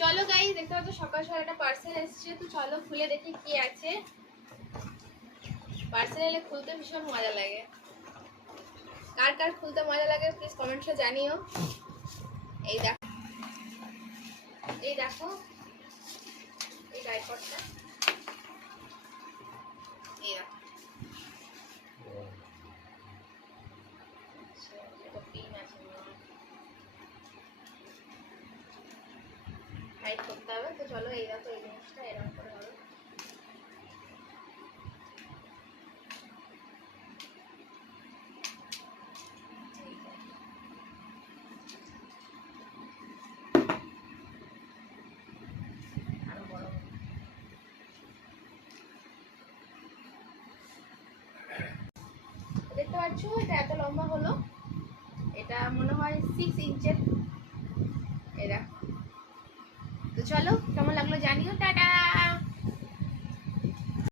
চলো গাইস, দেখতে পাচ্ছ সকাল সকাল একটা পার্সেল এসেছে, তো চলো খুলে দেখি কি আছে। পার্সেল এলে খুলতে ভীষণ মজা লাগে। কার কার খুলতে মজা লাগে প্লিজ কমেন্টসে জানিও। এই দেখো, এই দেখো এই ডাইপারটা, এই দেখো এটা পিন আছে, হাইড করতে হবে। তো চলো এই দেখো এই জিনিসটা এরকম করে হবে। দেখতে পাচ্ছ এটা এত লম্বা হলো, এটা মনে হয় 6 ইঞ্চের। এই দেখো, তো চলো কেমন লাগলো জানিও। টাটা।